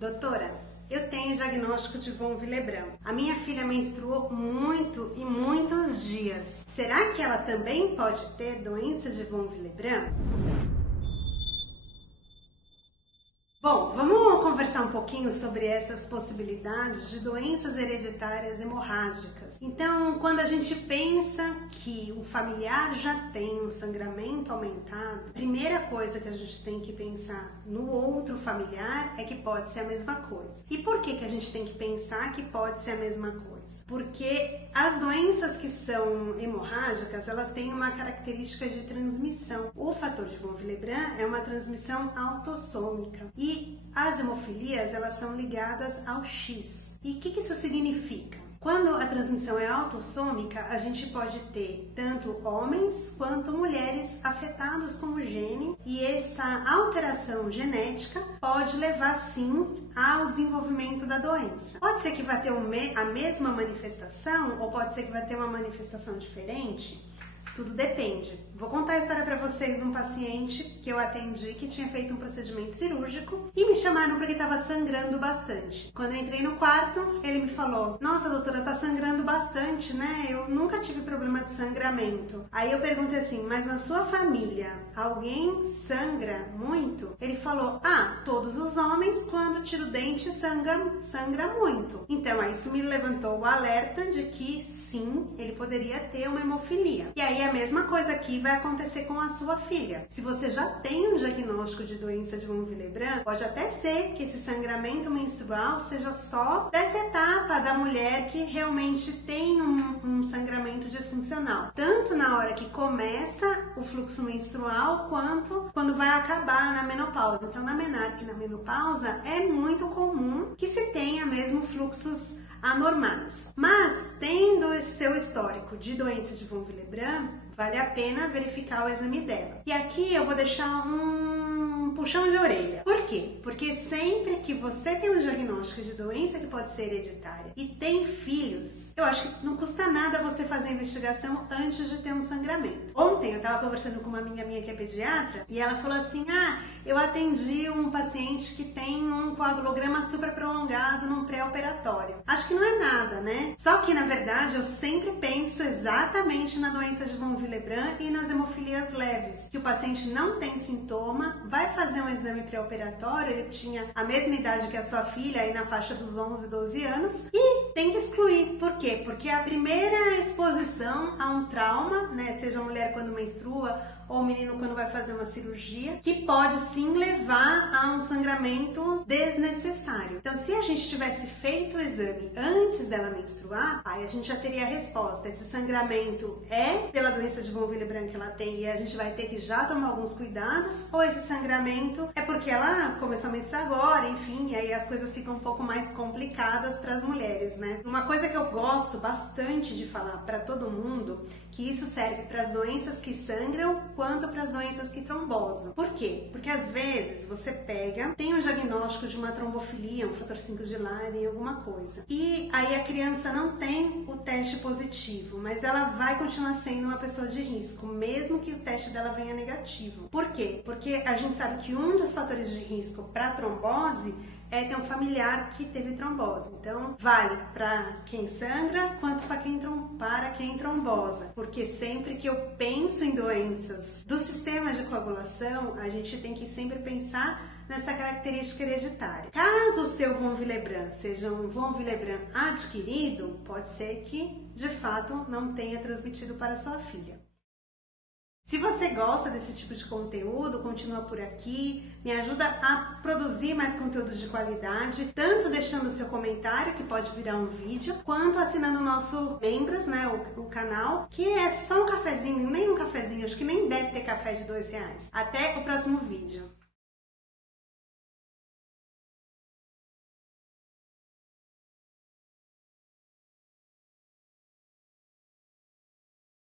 Doutora, eu tenho diagnóstico de von Willebrand. A minha filha menstruou muito e muitos dias. Será que ela também pode ter doença de von Willebrand? Bom, vamos conversar um pouquinho sobre essas possibilidades de doenças hereditárias hemorrágicas. Então, quando a gente pensa que o familiar já tem um sangramento aumentado, a primeira coisa que a gente tem que pensar no outro familiar é que pode ser a mesma coisa. E por que a gente tem que pensar que pode ser a mesma coisa? Porque as doenças que são hemorrágicas, elas têm uma característica de transmissão. O fator de von Willebrand é uma transmissão autossômica e as hemofilias, elas são ligadas ao X. E o que isso significa? Quando a transmissão é autossômica, a gente pode ter tanto homens quanto mulheres afetados com o gene, e essa alteração genética pode levar sim ao desenvolvimento da doença. Pode ser que vai ter a mesma manifestação ou pode ser que vai ter uma manifestação diferente? Tudo depende. Vou contar a história para vocês de um paciente que eu atendi que tinha feito um procedimento cirúrgico e me chamaram porque estava sangrando bastante. Quando eu entrei no quarto, ele me falou: "Nossa, doutora, tá sangrando bastante, né? Eu nunca tive problema de sangramento." Aí eu perguntei assim: "Mas na sua família, alguém sangra muito?" Ele falou: "Ah, todos os homens, quando tira o dente, sangra muito." Então, isso me levantou o alerta de que sim, ele poderia ter uma hemofilia. E aí a mesma coisa aqui vai acontecer com a sua filha. Se você já tem um diagnóstico de doença de von Willebrand, pode até ser que esse sangramento menstrual seja só dessa etapa da mulher que realmente tem um sangramento disfuncional. Tanto na hora que começa o fluxo menstrual, quanto quando vai acabar na menopausa. Então, na menarca e na menopausa, é muito comum que se tenha mesmo fluxos anormais. Mas, tendo o seu histórico de doença de von Willebrand, vale a pena verificar o exame dela. E aqui eu vou deixar um puxão de orelha. Por quê? Porque sempre que você tem um diagnóstico de doença que pode ser hereditária e tem filhos, eu acho que não custa nada você fazer a investigação antes de ter um sangramento. Ontem eu estava conversando com uma amiga minha que é pediatra e ela falou assim: eu atendi um paciente que tem um coagulograma super prolongado num pré-operatório. Acho que não é nada, né? Só que, na verdade, eu sempre penso exatamente na doença de von Willebrand e nas hemofilias leves, que o paciente não tem sintoma, vai fazer um exame pré-operatório, ele tinha a mesma idade que a sua filha, aí na faixa dos 11, 12 anos, e tem que excluir. Por quê? Porque a primeira exposição a um trauma, né, seja a mulher quando menstrua ou o menino quando vai fazer uma cirurgia, que pode sim levar a um sangramento desnecessário. Então, se a gente tivesse feito o exame antes dela menstruar, aí a gente já teria a resposta. Esse sangramento é pela doença de von Willebrand que ela tem e a gente vai ter que já tomar alguns cuidados, ou esse sangramento é porque ela começou a menstruar agora, enfim, e aí as coisas ficam um pouco mais complicadas para as mulheres, né? Uma coisa que eu gosto bastante de falar para todo mundo, que isso serve para as doenças que sangram quanto para as doenças que trombosam. Por quê? Porque às vezes você tem um diagnóstico de uma trombofilia, um fator 5 de Leiden, alguma coisa, e aí a criança não tem o teste positivo, mas ela vai continuar sendo uma pessoa de risco, mesmo que o teste dela venha negativo. Por quê? Porque a gente sabe que um dos fatores de risco para trombose é ter um familiar que teve trombose. Então, vale para quem sangra quanto para quem trombosa. Porque sempre que eu penso em doenças do sistema de coagulação, a gente tem que sempre pensar nessa característica hereditária. Caso o seu von Willebrand seja um von Willebrand adquirido, pode ser que, de fato, não tenha transmitido para sua filha. Se você gosta desse tipo de conteúdo, continua por aqui, me ajuda a produzir mais conteúdos de qualidade, tanto deixando o seu comentário, que pode virar um vídeo, quanto assinando o nosso membros, né, o canal, que é só um cafezinho, nem um cafezinho, acho que nem deve ter café de R$2. Até o próximo vídeo.